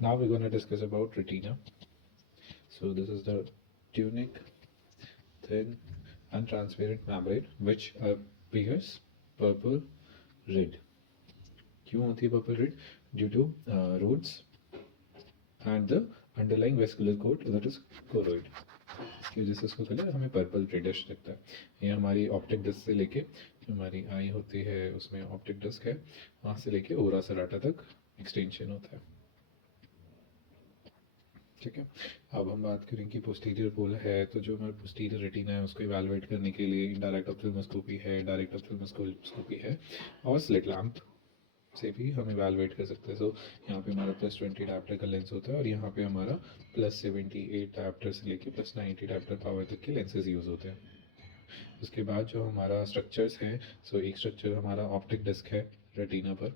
Now we're going to discuss about retina. So this is the tunic, thin and transparent membrane which appears purple red. क्यों होती है purple red? Due to rods and the underlying vascular cord that is choroid. इसकी वजह से उसको colour हमें purple reddish दिखता है। ये हमारी ऑप्टिक डिस्क से लेके जो हमारी आई होती है उसमें ऑप्टिक डिस्क है, वहाँ से लेके ओरा सराटा तक एक्सटेंशन होता है। ठीक है, अब हम बात करें कि पोस्टीरियर पोल है, तो जो हमारा पोस्टीरियर रेटिना है उसको इवैल्यूएट करने के लिए इनडायरेक्ट ऑप्थेल्मोस्कोपी है, डायरेक्ट ऑप्थेल्मोस्कोपी है और स्लिट लैम्प से भी हम इवैल्यूएट कर सकते हैं। सो यहाँ पे हमारा +20 डायप्टर का लेंस होता है और यहाँ पे हमारा +78 डायप्टर से लेके +90 डायप्टर पावर तक के लेंसेज यूज़ होते हैं। उसके बाद जो हमारा स्ट्रक्चर्स हैं, सो एक स्ट्रक्चर हमारा ऑप्टिक डिस्क है रेटिना पर,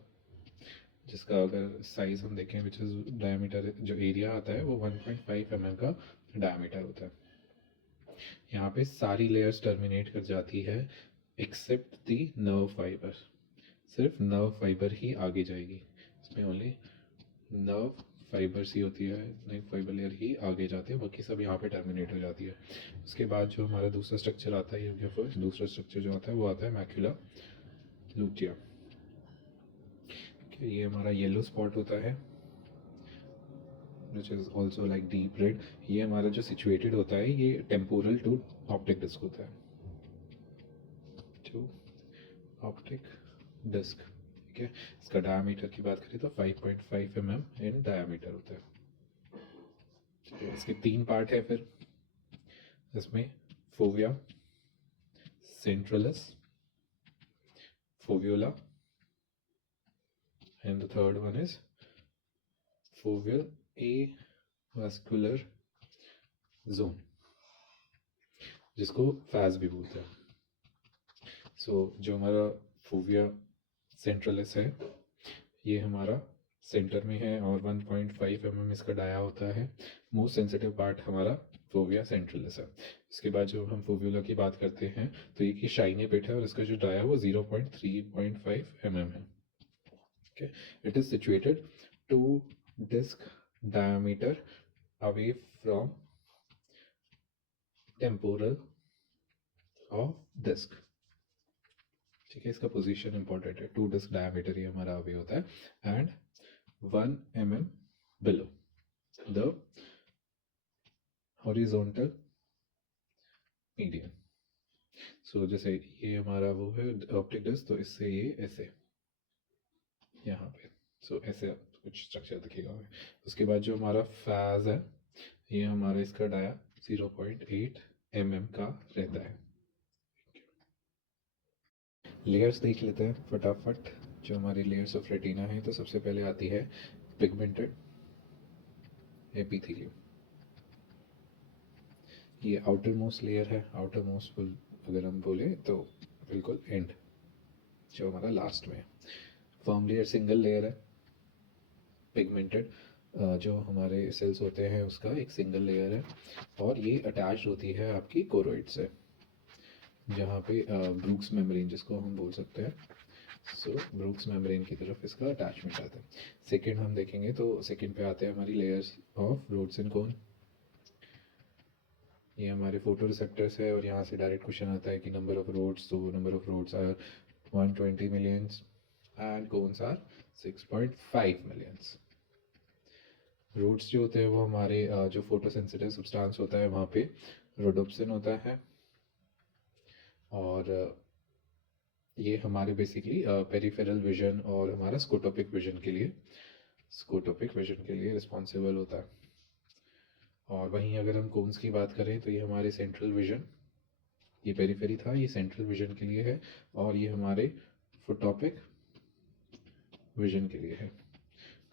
जिसका अगर साइज़ हम देखें विच इज़ डायमीटर, जो एरिया आता है वो 1.5 mm का डायमीटर होता है। यहाँ पे सारी लेयर्स टर्मिनेट कर जाती है एक्सेप्ट दी नर्व फाइबर। सिर्फ नर्व फाइबर ही आगे जाएगी, इसमें ओनली नर्व फाइबर्स ही होती है, नर्व फाइबर लेयर ही आगे जाती है, बाकी सब यहाँ पे टर्मिनेट हो जाती है। उसके बाद जो हमारा दूसरा स्ट्रक्चर आता है, ये हो गया फर्स्ट। दूसरा स्ट्रक्चर जो आता है वो आता है मैक्यूला लूटिया। ये हमारा येलो स्पॉट होता है which is also like deep red। ये हमारा जो सिचुएटेड होता है ये टेम्पोरल टू ऑप्टिक डिस्क होता है, टू ऑप्टिक डिस्क। ठीक है, इसका डायमीटर की बात करें तो 5.5 mm इन डायमीटर होता है। ठीक है, इसके 3 पार्ट है फिर इसमें, fovea, सेंट्रलस, फोवियोला and the third one is foveal avascular zone, जिसको फैज भी बोलते हैं। सो जो हमारा फोविया सेंट्रलिस है ये हमारा सेंटर में है और 1.5 mm इसका डाया होता है। मोस्ट सेंसिटिव पार्ट हमारा फोविया सेंट्रलिस है। इसके बाद जो हम फोवियोला की बात करते हैं तो ये की शाइनी पिट है और इसका जो डाया वो 0.3.5 mm है। Okay, it is situated 2 disc diameter away from temporal of disc। ठीक है, इसका पोजीशन इंपॉर्टेंट है, 2 disc diameter ये हमारा अवे होता है and 1 mm below the horizontal median। सो जैसे ये हमारा वो है ऑप्टिक डिस्क, तो इससे ये ऐसे यहाँ पे, सो ऐसे कुछ स्ट्रक्चर दिखेगा हमें। उसके बाद जो हमारा फैज है ये हमारा इसका डाया 0.8 mm का रहता है। लेयर्स देख लेते हैं फटाफट जो हमारी लेयर्स ऑफ रेटिना है। तो सबसे पहले आती है पिगमेंटेड एपिथेलियम। ये आउटर मोस्ट लेयर है, आउटर मोस्ट अगर हम बोले तो बिल्कुल एंड जो हमारा लास्ट में है। फर्म लेयर सिंगल लेयर है, पिगमेंटेड जो हमारे सेल्स होते हैं उसका एक सिंगल लेयर है और ये अटैच होती है आपकी कोरोइड से, जहाँ पे ब्रूक्स मेम्ब्रेन जिसको हम बोल सकते हैं। सो ब्रूक्स मेम्ब्रेन की तरफ इसका अटैचमेंट आता है। सेकेंड हम देखेंगे तो सेकेंड पे आते हैं हमारी layers of rods and cone. ये हमारे फोटो रिसेप्टर्स है और यहाँ से डायरेक्ट क्वेश्चन आता है कि नंबर ऑफ रोड्स, तो number of rods are 120 millions and cones are 6.5 millions. Rods जो होते हैं वो हमारे जो फोटो सेंसिटिव सब्सटेंस होता है वहाँ पे रोडोप्सिन होता है और ये हमारे बेसिकली पेरिफेरल विजन और हमारा स्कोटोपिक विजन के लिए रिस्पॉन्सिबल होता है। और वहीं अगर हम कोन्स की बात करें तो ये हमारे सेंट्रल विजन, ये पेरिफेरी था, ये सेंट्रल विजन के लिए है और ये हमारे फोटोपिक विजन के लिए है।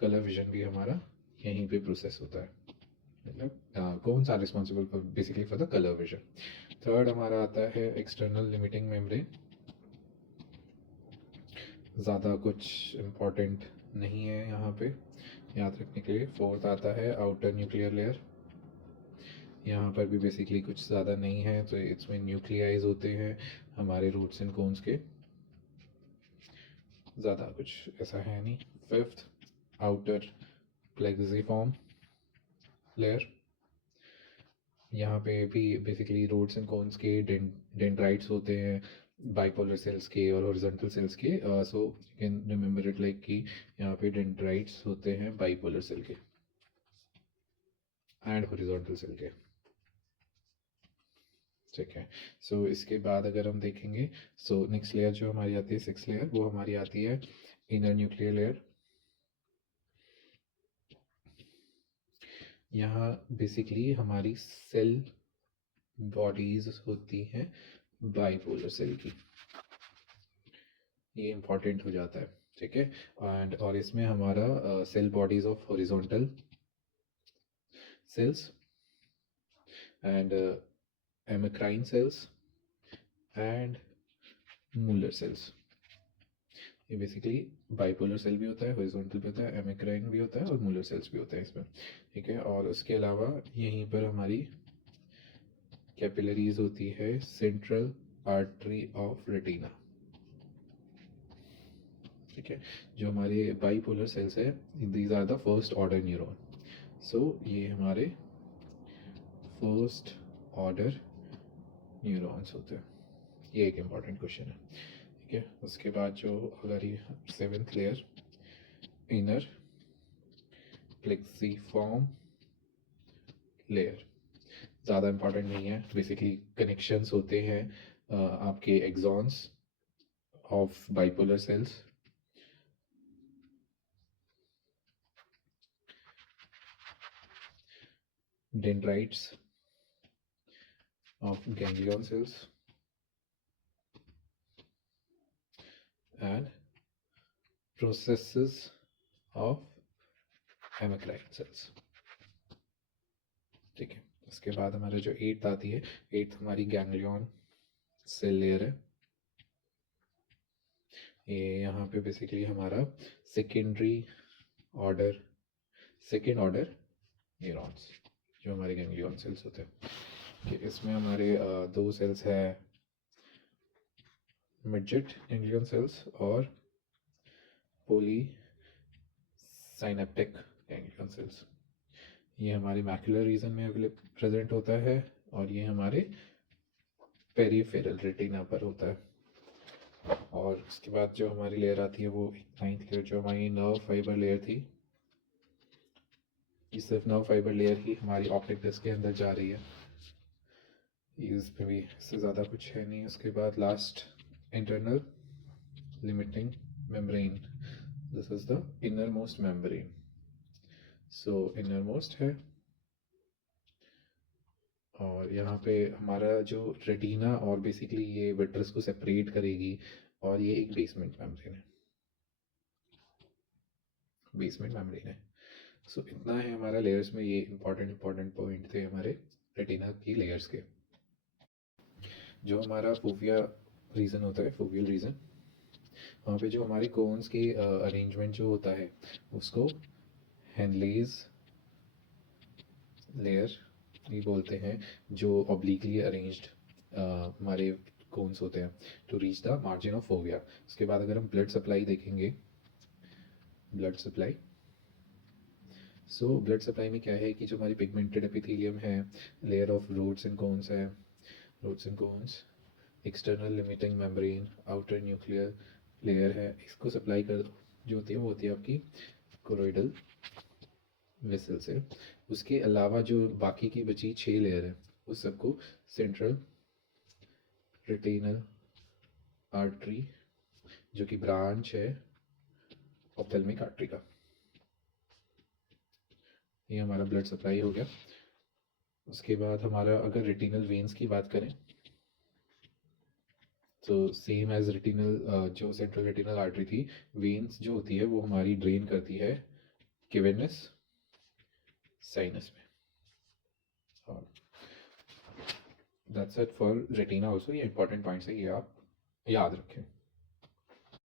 कलर विजन भी हमारा यहीं पे प्रोसेस होता है, मतलब cones are responsible for basically for the colour vision. Third हमारा आता है एक्सटर्नल लिमिटिंग मेम्ब्रेन, ज़्यादा कुछ इम्पॉर्टेंट नहीं है यहाँ पे याद रखने के लिए। फोर्थ आता है आउटर न्यूक्लियर लेयर, यहाँ पर भी बेसिकली कुछ ज़्यादा नहीं है, तो इसमें न्यूक्लियाइज होते हैं हमारे रूट्स एंड कोन्स के, ज़्यादा कुछ ऐसा है नहीं। फिफ्थ आउटर प्लेक्सिफॉर्म लेयर, यहाँ पे भी बेसिकली रोड्स एंड कोन्स के डेंड्राइट्स होते हैं, बाइपोलर सेल्स के और हॉरिजॉन्टल सेल्स के। So you can remember it like कि यहाँ पे डेंड्राइट्स होते हैं बाइपोलर सेल के एंड हॉरिजॉन्टल सेल के, ठीक है। सो इसके बाद अगर हम देखेंगे, सो नेक्स्ट लेयर जो हमारी आती है 6th लेयर, वो हमारी आती है इनर न्यूक्लियर लेयर। यहाँ बेसिकली हमारी सेल बॉडीज होती हैं बाइपोलर सेल की, ये इंपॉर्टेंट हो जाता है, ठीक है। एंड और इसमें हमारा cell bodies of horizontal cells and amacrine cells and Muller cells, ये बेसिकली बाइपोलर सेल भी होता है, हॉरिजॉन्टल भी होता है, एमेक्राइन भी होता है और मूलर सेल्स भी होते हैं इसमें, ठीक है। और उसके अलावा यहीं पर हमारी कैपिलरीज होती है सेंट्रल आर्टरी ऑफ रेटिना, ठीक है। जो हमारे बाइपोलर सेल्स है, these are the first order neuron. So ये हमारे फर्स्ट ऑर्डर न्यूरॉन्स होते हैं, ये एक इम्पॉर्टेंट क्वेश्चन है, ठीक है। उसके बाद जो हमारी 7th layer inner plexiform layer, ज़्यादा इम्पॉर्टेंट नहीं है, बेसिकली कनेक्शंस होते हैं आपके axons of bipolar cells, dendrites of ganglion cells and processes of amacrine cells, ठीक है। उसके बाद हमारे जो 8th आती है, 8th हमारी गैंग्लियन सेल लेयर है। ये यहाँ पे बेसिकली हमारा सेकेंड ऑर्डर न्यूरॉन्स जो हमारे गैंग्लियन सेल्स होते हैं, कि इसमें हमारे 2 सेल्स है, मिडजेट गैंग्लियन सेल्स और पोली साइनेप्टिक गैंग्लियन सेल्स। ये हमारे मैक्युलर रीजन में प्रेजेंट होता है और ये हमारे पेरिफेरल रेटिना पर होता है। और उसके बाद जो हमारी लेयर आती है वो 9th लेयर, जो हमारी नर्व फाइबर लेयर थी, ये सिर्फ नर्व फाइबर लेयर ही हमारी ऑप्टिक डिस्क के अंदर जा रही है, इसमें भी इससे ज़्यादा कुछ है नहीं। उसके बाद last internal limiting membrane, this is the inner most membrane. So inner most है और यहाँ पे हमारा जो रेटिना और बेसिकली ये विट्रस को सेपरेट करेगी, और ये एक बेसमेंट मेम्ब्रेन है। सो इतना है हमारा लेयर्स में, ये इंपॉर्टेंट पॉइंट थे हमारे रेटिना की लेयर्स के। जो हमारा फोविया रीजन होता है, फोवियल रीजन, वहाँ पे जो हमारी कोन्स की अरेंजमेंट जो होता है उसको हेनलेज लेयर ये बोलते हैं, जो ऑब्लिकली अरेंज्ड हमारे कोन्स होते हैं to reach the margin of fovea. उसके बाद अगर हम ब्लड सप्लाई देखेंगे, blood supply, so blood supply में क्या है कि जो हमारी पिगमेंटेड एपिथेलियम है, layer of rods and cones है, rods and cones, external limiting membrane, outer nuclear layer है, इसको सप्लाई कर जो होती है वो होती है आपकी कोरोइडल वेसल से। उसके अलावा जो बाकी की बची 6 लेयर है उस सबको सेंट्रल रेटिनल आर्टरी, जो कि ब्रांच है ऑप्थेल्मिक आर्टरी का, ये हमारा ब्लड सप्लाई हो गया। उसके बाद हमारा अगर रेटिनल वेन्स की बात करें तो सेम एज रेटिनल, जो सेंट्रल रेटिनल आर्टरी थी, वेन्स जो होती है वो हमारी ड्रेन करती है केवेनस साइनस में। और that's it for retina also, ये इंपॉर्टेंट पॉइंट्स है, ये आप याद रखें।